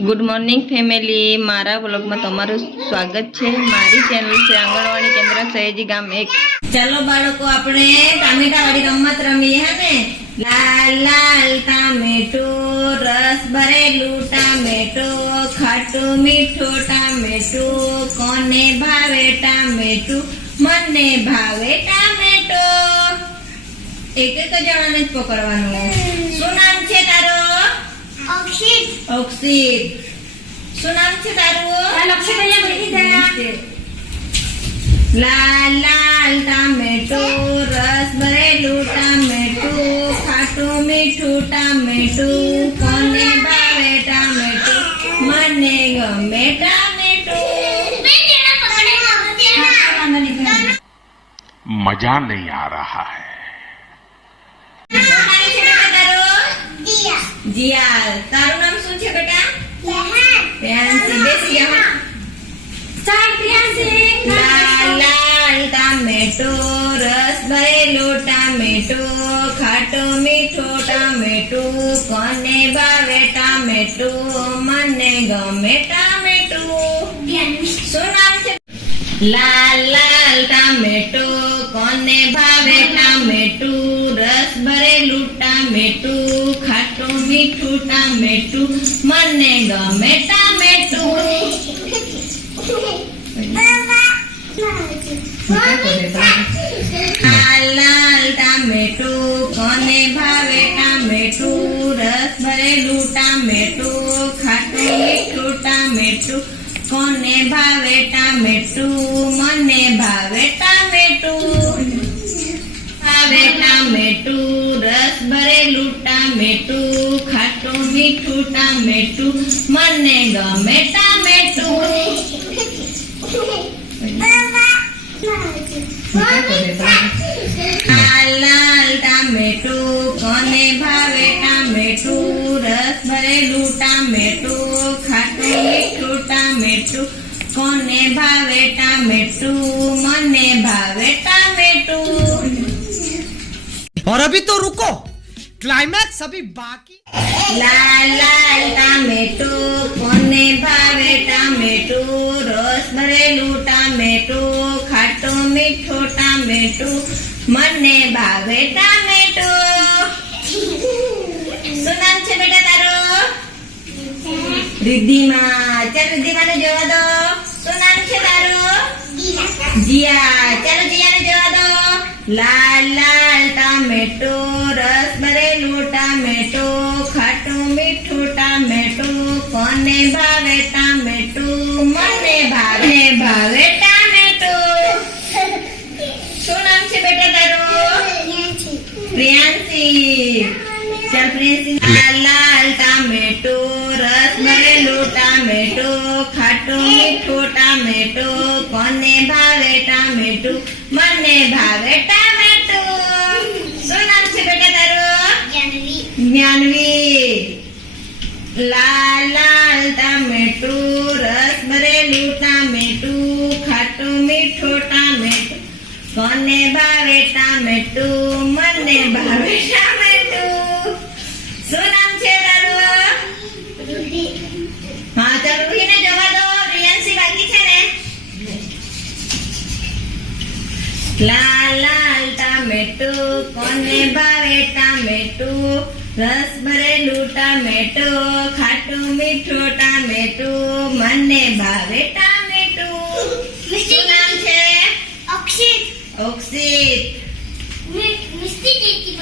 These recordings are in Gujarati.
ગુડ મોર્નિંગ ફેમિલી મારા બ્લોગમાં તમારું સ્વાગત છે. મારી ચેનલ છે આંગણવાડી કેન્દ્ર સયાજી ગામ એક. ચાલો બાળકો, આપણે ટામેટા વાળી રમત રમીએ, હે ને? લાલ લાલ ટામેટો, રસ ભરેલું ટામેટો, ખાટું મીઠું ટામેટો, કોને ભાવે ટામેટું? મને ભાવે ટામેટો. એક એક જણાને જ પકડવાનું. શું નામ છે તારો? ऑक्सीड ऑक्सीड सुना मुझे तारू लाल लक्ष्मी भैया मेरी दया लाल लाल टमाटर रस भरे लो टमाटर खाटो मीठो टमाटर कोने बारे टमाटर मने गमे मज़ा नहीं आ रहा है। જીયા તારું નામ શું છે બેટા? પ્રિયાંશી. બેસી જાઓ. લાલ લાલ ટામેટો રસ ભરેલો ટામેટો ખાટો મીઠો ટામેટો કોને ભાવે ટામેટો મને ગમે ટામેટો શું નામ છે? લાલ લાલ ટામેટો કોને ભાવે ટામેટો રસ ભરેલું ટામેટો ખાટું મીઠું ટામેટું મને ગમે ટામેટું લાલ ટામેટું કોને ભાવે ટામેટું રસ ભરેલું ટામેટું ખાટું મીઠું ટામેટું કોને ભાવે ટામેટું મને ભાવે ટામેટુ ટામેટુ મને ગમે ટામેટુ લાલ લાલ ટામેટુ કોને ભાવે ટામેટુ રસ ભરેલું ટામેટુ ખાટું મીઠું ટામેટુ કોને ભાવે ટામેટુ મને ભાવે ટામેટુ और अभी तो रुको क्लाइमैक्स अभी बाकी લાલ લાલ ટામેટુ, કોને ભાવે ટામેટુ? રસ ભરેલું ટામેટુ, ખાટું મીઠું ટામેટુ. મને ભાવે ટામેટુ. શું નામ છે બેટા તારું? રિદ્ધિમા. ચાલ રિદ્ધિમાને જોવા દો. શું નામ છે તારું? જીયા. ચાલો જીયાને જોવા દો. લાલ લાલ ટામેટો, રસ ભરેલું ટામેટો. ભાવે ટામેટો મને ભાવે ભાવે ટામેટો શું નામ છે બેટા તારું પ્રિયાંશી ચાલ પ્રિયાંશી લાલ લાલ ટામેટો રસ ભરેલું ટામેટો ખાટું મીઠું ટામેટો કોને ભાવે ટામેટુ મને ભાવે ટામેટુ શું નામ છે બેટા તારું જ્ઞાનવી લાલ લાલ ભાવે ટામેટું મને ભાવે ટામેટું શું નામ છે તારું? હા, તો રૂહીને જવા દો. પ્રિયાંશી બાકી છે ને? લાલ લાલ ટામેટું કોને ભાવે ટામેટું રસ ભરેલું ટામેટું ખાટું મીઠું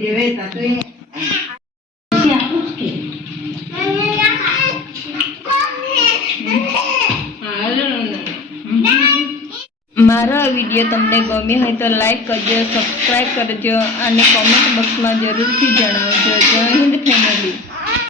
પોરી જેવે મારો આ વીડિયો તમને ગમ્યો હોય તો લાઈક કરજો સબસ્ક્રાઈબ કરજો અને કોમેન્ટ બોક્સમાં જરૂરથી જણાવજો. જય હિન્દ ફેમિલી